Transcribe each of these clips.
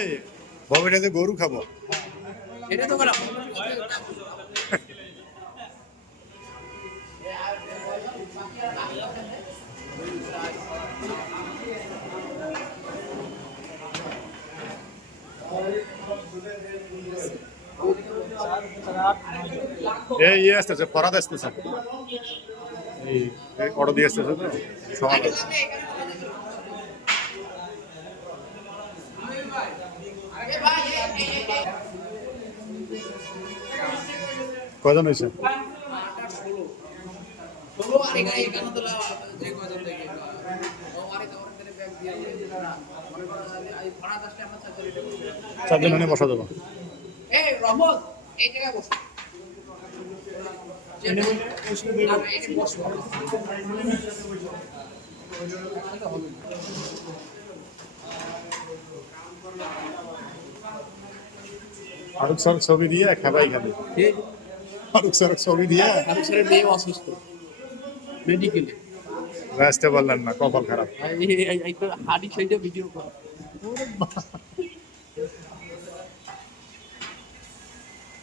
এই ভবিটাতে গরু খাবো। এটা তো খারাপ। এই ইয়ে আসতেছে, ফরাদ আসতেছে, এই অর্ডার দিয়ে আসতেছে তো সকাল। কজন হয়েছে? চারজন এনে বসা যাবো। ফারুক স্যার ছবি দিয়ে খাবাই খাবে। ফারুক স্যার ছবি দিয়ে মেয়ে অসুস্থ মেডিকেলে আসতে পারলেন না, কপাল খারাপ। হাড়ি সেইটা ভিডিও কর।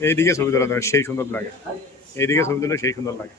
এইদিকে ছবি তোলা সেই সুন্দর লাগে, এইদিকে ছবি তুলে সেই সুন্দর লাগে।